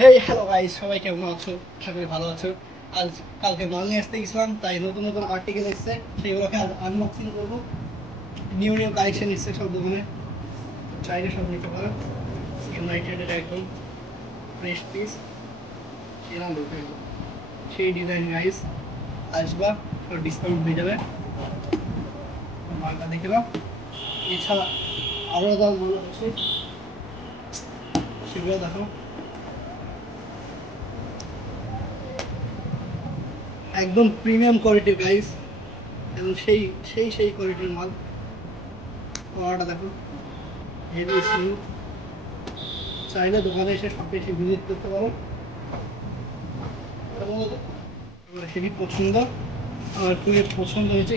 Hey hello guys, সবাই কেমন আছো? আশা করি ভালো আছো। আজ কালকে মাল নিয়ে আসতে গেছিলাম, তাই নতুন নতুন আর্টিকেল এসছে, সেইগুলোকে আজ আনবক্সিং করবো। নিউ নিউ কালেকশন এসছে সব দোকানে, চাইলে সব নিতে পারো। ইউনাইটেডের একদম ফ্রেশ পিস, এরকম লোক একদম সেই ডিজাইন গাইস। আসবা, ডিসকাউন্ট হয়ে যাবে। মালটা দেখে নাও। এছাড়া আরও যা মাল আছে সেগুলো দেখো। একদম প্রিমিয়াম কোয়ালিটির গাইস, এবং সেই কোয়ালিটির মাল। কলাটা দেখো, হেভি স্মুথ। চাইলে দোকানে এসে সব এসে ভিজিট করতে পারো। হেভি পছন্দ, আর খুবই পছন্দ হয়েছে।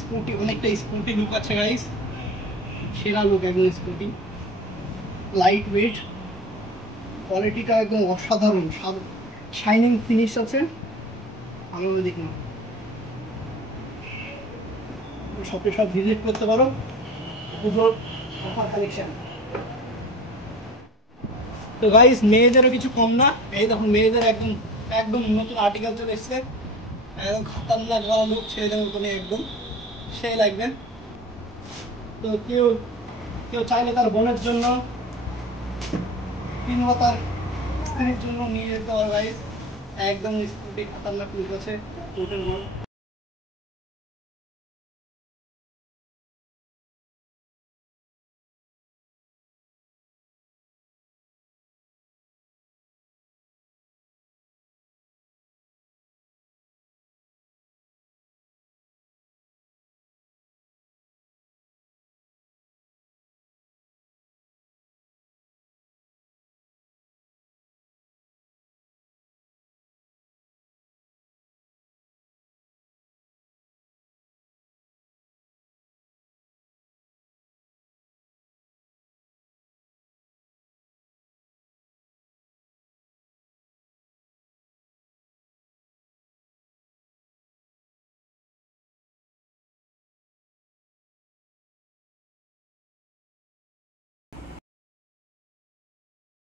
স্পোর্টি, অনেকটা স্পোর্টি লুক আছে গাইস, সেরা লুক একদম স্পোর্টি। লাইট ওয়েট, কোয়ালিটিটা একদম অসাধারণ, শাইনিং ফিনিশ আছে। ভালো দিক না, শপে সব ভিজিট করতে পারো। পুজোর অফার কালেকশন। তো গাইস, মেয়েদেরও কিছু কম না। এই দেখুন, মেয়েদের একদম একদম নতুন আর্টিকেল চলে এসছে। একদম খতরনাক ভালো লুক, ছেলেদের মতন একদম সেই লাগবে। তো কেউ কেউ চাইলে তার বোনের জন্য কিংবা তার স্ত্রীর জন্য নিয়ে যেতে পারে গাইস। একদম স্কুটি খতরনাক লুক আছে, কোটের মাল।